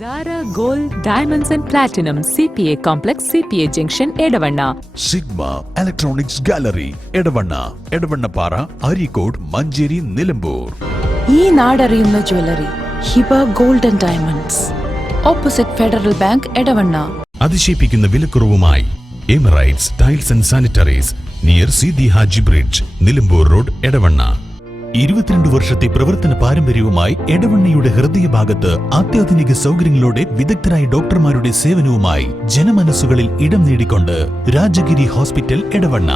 Zara Gold Diamonds and Platinum CPA Complex CPA Junction Edavanna Sigma Electronics Gallery Edavanna Para Arikod Manjeri Nilambur ഈ നാടറിയുന്ന jewellery Hiba gold and diamonds opposite Federal Bank Edavanna. അതിശയിപ്പിക്കുന്ന വിലക്കുറവുമായി Emirates tiles and sanitaries near Sidi Haji bridge Nilambur road Edavanna. 22 വർഷത്തെ പ്രവർത്തന പാരമ്പര്യവുമായി എടവണ്ണയുടെ ഹൃദയഭാഗത്ത് അത്യാധുനിക സൗകര്യങ്ങളോടെ വിദഗ്ധരായ ഡോക്ടർമാരുടെ സേവനവുമായി ജനമനസ്സുകളിൽ ഇടം നേടിക്കൊണ്ട് രാജഗിരി ഹോസ്പിറ്റൽ എടവണ്ണ.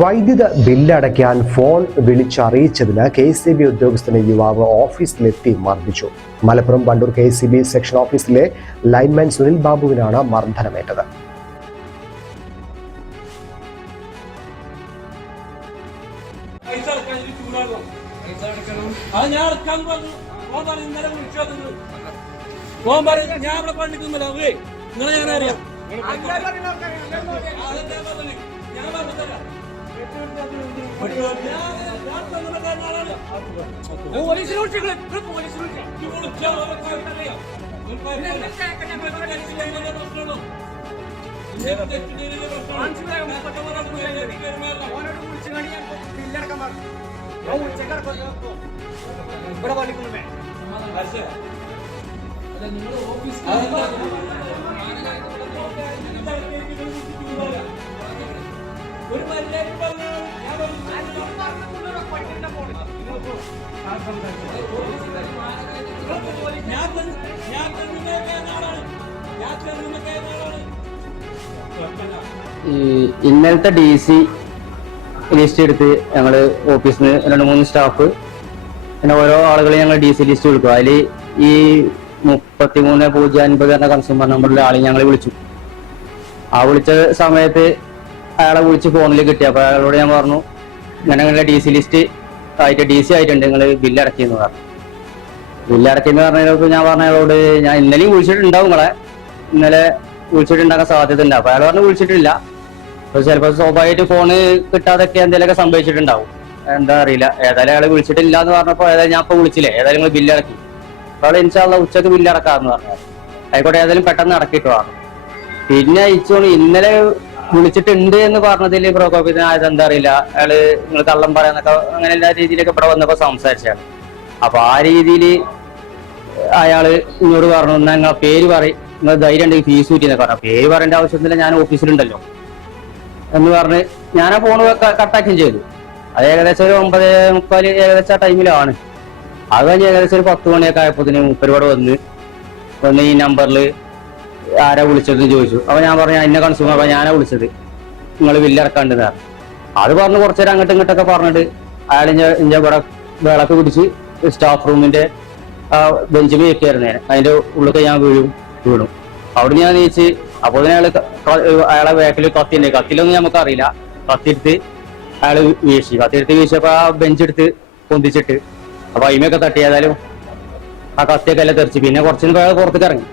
വൈദ്യുത ബില്ല് അടയ്ക്കാൻ ഫോൺ വിളിച്ചറിയിച്ചതിന് KCB ഉദ്യോഗസ്ഥനെ യുവാവ് ഓഫീസിലെത്തി മർദ്ദിച്ചു. മലപ്പുറം വണ്ടൂർ KCB സെക്ഷൻ ഓഫീസിലെ ലൈൻമാൻ സുനിൽ ബാബുവിനാണ് മർദ്ദനമേറ്റത്. ഇന്നലത്തെ DC ലിസ്റ്റ് എടുത്ത് ഞങ്ങൾ ഓഫീസിൽ നിന്ന് 2-3 സ്റ്റാഫ് പിന്നെ ഓരോ ആളുകളെ ഞങ്ങൾ DC ലിസ്റ്റ് കൊടുക്കും. അതിൽ ഈ 33-050 എന്ന കൺസ്യൂമർ നമ്പറിലെ ആളെ ഞങ്ങൾ വിളിച്ചു. ആ വിളിച്ച സമയത്ത് അയാളെ വിളിച്ച് ഫോണിൽ കിട്ടി. അപ്പോൾ അയാളോട് ഞാൻ പറഞ്ഞു, ഇങ്ങനെ DC ലിസ്റ്റ് ആയിട്ട് DC ആയിട്ടുണ്ട്, നിങ്ങൾ ബില്ല് അടക്കിയെന്ന് പറഞ്ഞു. ബില്ല് അടക്കിയെന്ന് പറഞ്ഞപ്പോൾ ഞാൻ പറഞ്ഞ അയാളോട്, ഞാൻ ഇന്നലെയും വിളിച്ചിട്ടുണ്ടാവും, ഇന്നലെ വിളിച്ചിട്ടുണ്ടാക്കാൻ സാധ്യത ഉണ്ട്. അപ്പോൾ അയാൾ പറഞ്ഞു വിളിച്ചിട്ടില്ല. അപ്പോൾ ചിലപ്പോൾ സ്വാഭാവികമായിട്ട് ഫോണ് കിട്ടാതൊക്കെ എന്തെങ്കിലുമൊക്കെ സംഭവിച്ചിട്ടുണ്ടാവും, എന്താ അറിയില്ല. ഏതായാലും അയാൾ വിളിച്ചിട്ടില്ല എന്ന് പറഞ്ഞപ്പോൾ ഏതായാലും ഞാൻ ഇപ്പോൾ വിളിച്ചില്ലേ, ഏതായാലും നിങ്ങൾ ബില്ല് അടക്കി. അപ്പോൾ ഇൻഷാല്ലാ ഉച്ചക്ക് ബില്ല് അടക്കാമെന്ന് പറഞ്ഞു. ആയിക്കോട്ടെ, ഏതായാലും പെട്ടെന്ന് അടക്കിയിട്ട് വേണം. പിന്നെ അയച്ചോണ്ട് ഇന്നലെ വിളിച്ചിട്ടുണ്ട് എന്ന് പറഞ്ഞതിൽ പ്രകോപിതനായത് എന്താ അറിയില്ല, അയാള് നിങ്ങൾ കള്ളം പറയാന്നൊക്കെ അങ്ങനെ എല്ലാ രീതിയിലൊക്കെ ഇവിടെ വന്നപ്പോൾ സംസാരിച്ചാണ്. അപ്പൊ ആ രീതിയിൽ അയാള് ഇങ്ങോട്ട് പറഞ്ഞു, എന്നാ നിങ്ങൾ പേര് പറയും, നിങ്ങൾ ധൈര്യം ഉണ്ടെങ്കിൽ ഫീസ് കൂട്ടിയെന്നൊക്കെ പറഞ്ഞു. പേര് പറയേണ്ട ആവശ്യത്തില്ല, ഞാൻ ഓഫീസിലുണ്ടല്ലോ എന്ന് പറഞ്ഞ് ഞാൻ ആ ഫോൺ കട്ടാക്കുകയും ചെയ്തു. അത് ഏകദേശം ഒരു 9:30 ഏകദേശം ആ ടൈമിലാണ്. അത് കഴിഞ്ഞ് ഏകദേശം ഒരു 10 മണിയൊക്കെ ആയപ്പോഴത്തേന് മൂപ്പരോട് വന്ന് ഈ നമ്പറിൽ ആരാ വിളിച്ചതെന്ന് ചോദിച്ചു. അപ്പൊ ഞാൻ പറഞ്ഞു, എന്നെ കൺസ്യൂമർ, അപ്പൊ ഞാനാ വിളിച്ചത്, നിങ്ങൾ ബില്ലിറക്കാണ്ടെന്ന് പറഞ്ഞു. അത് പറഞ്ഞ് കുറച്ചേരം അങ്ങോട്ടും ഇങ്ങോട്ടൊക്കെ പറഞ്ഞിട്ട് അയാൾ ഇന്റെ ഇവിടെ വിളക്ക് പിടിച്ച് സ്റ്റാഫ് റൂമിന്റെ ബെഞ്ചിൽ വെക്കായിരുന്നു. അതിന്റെ ഉള്ളിൽ ഞാൻ വീണു. അവിടെ ഞാൻ നീച്ച്. അപ്പോൾ അയാളെ ബാക്കിൽ കത്തിയുണ്ട്. കത്തിലൊന്നും നമുക്ക് അറിയില്ല. കത്തിയെടുത്ത് അയാൾ കത്തിയെടുത്ത് വീശിയപ്പോ ആ ബെഞ്ചെടുത്ത് പൊന്തിച്ചിട്ട് അപ്പൊ അയിമയൊക്കെ തട്ടി. ഏതായാലും ആ കത്തിയൊക്കെ എല്ലാം തെറിച്ച്. പിന്നെ കുറച്ചിന് പുറത്തേക്ക് ഇറങ്ങി.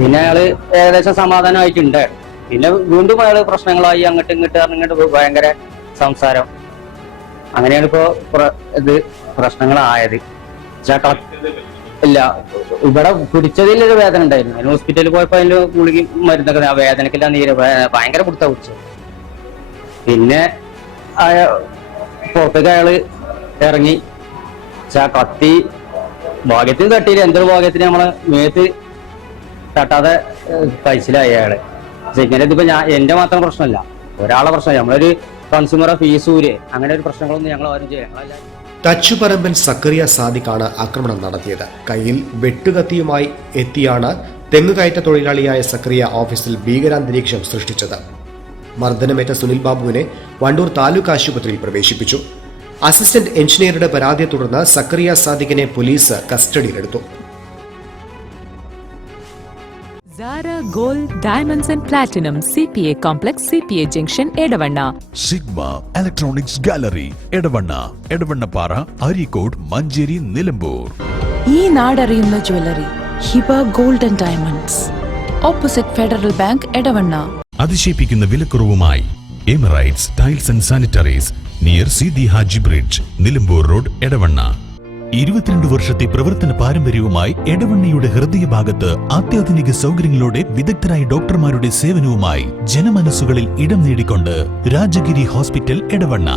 പിന്നെ അയാള് ഏകദേശം സമാധാനമായിട്ടുണ്ട്. പിന്നെ വീണ്ടും അയാള് പ്രശ്നങ്ങളായി, അങ്ങോട്ടും ഇങ്ങോട്ട് ഭയങ്കര സംസാരം. അങ്ങനെയാണ് ഇപ്പോ ഇത് പ്രശ്നങ്ങളായത്. ഇല്ല, ഇവിടെ പിടിച്ചതിലൊരു വേദന ഉണ്ടായിരുന്നു. അതിന് ഹോസ്പിറ്റലിൽ പോയപ്പോ അതിന്റെ ഗുളിക മരുന്നൊക്കെ ആ വേദനക്കെല്ലാം നീര് ഭയങ്കര പിടുത്ത പിടിച്ചു. പിന്നെ പുറത്തേക്ക് അയാള് ഇറങ്ങി. കത്തി ഭാഗ്യത്തിന് തട്ടിയില്ല, എന്തൊരു ഭാഗ്യത്തിന് നമ്മളെ മേത്ത് തട്ടാതെ കഴിച്ചിലായി അയാള്. പക്ഷെ ഇങ്ങനെ ഇതിപ്പോ എന്റെ മാത്രം പ്രശ്നമല്ല, ഒരാളെ പ്രശ്നമല്ല. നമ്മളൊരു കൺസ്യൂമറെ ഫീസ് ഊര് അങ്ങനെ ഒരു പ്രശ്നങ്ങളൊന്നും ഞങ്ങൾ ആരും ചെയ്യാം. തച്ചുപറമ്പൻ സക്കറിയ സാദിഖാണ് ആക്രമണം നടത്തിയത്. കയ്യിൽ വെട്ടുകത്തിയുമായി എത്തിയാണ് തെങ്ങുകയറ്റ തൊഴിലാളിയായ സക്കറിയ ഓഫീസിൽ ഭീകരാന്തരീക്ഷം സൃഷ്ടിച്ചത്. മർദ്ദനമേറ്റ സുനിൽ ബാബുവിനെ വണ്ടൂർ താലൂക്ക് ആശുപത്രിയിൽ പ്രവേശിപ്പിച്ചു. അസിസ്റ്റന്റ് എഞ്ചിനീയറുടെ പരാതിയെ തുടർന്ന് സക്കറിയ സാദിഖിനെ പോലീസ് കസ്റ്റഡിയിലെടുത്തു. Zara Gold Diamonds and Platinum CPA Complex CPA Junction Edavanna Sigma Electronics Gallery Edavanna Para Arikod Manjeri Nilambur. ഈ നാടറിയുന്ന jewellery Hiba gold and diamonds opposite Federal Bank Edavanna. അതിശയിപ്പിക്കുന്ന വിലക്കുറവുമായി Emirates tiles and sanitaries near Sidi Haji bridge Nilambur road Edavanna. 22 വർഷത്തെ പ്രവർത്തന പാരമ്പര്യവുമായി എടവണ്ണയുടെ ഹൃദയഭാഗത്ത് അത്യാധുനിക സൗകര്യങ്ങളോടെ വിദഗ്ധരായ ഡോക്ടർമാരുടെ സേവനവുമായി ജനമനസ്സുകളിൽ ഇടം നേടിക്കൊണ്ട് രാജഗിരി ഹോസ്പിറ്റൽ എടവണ്ണ.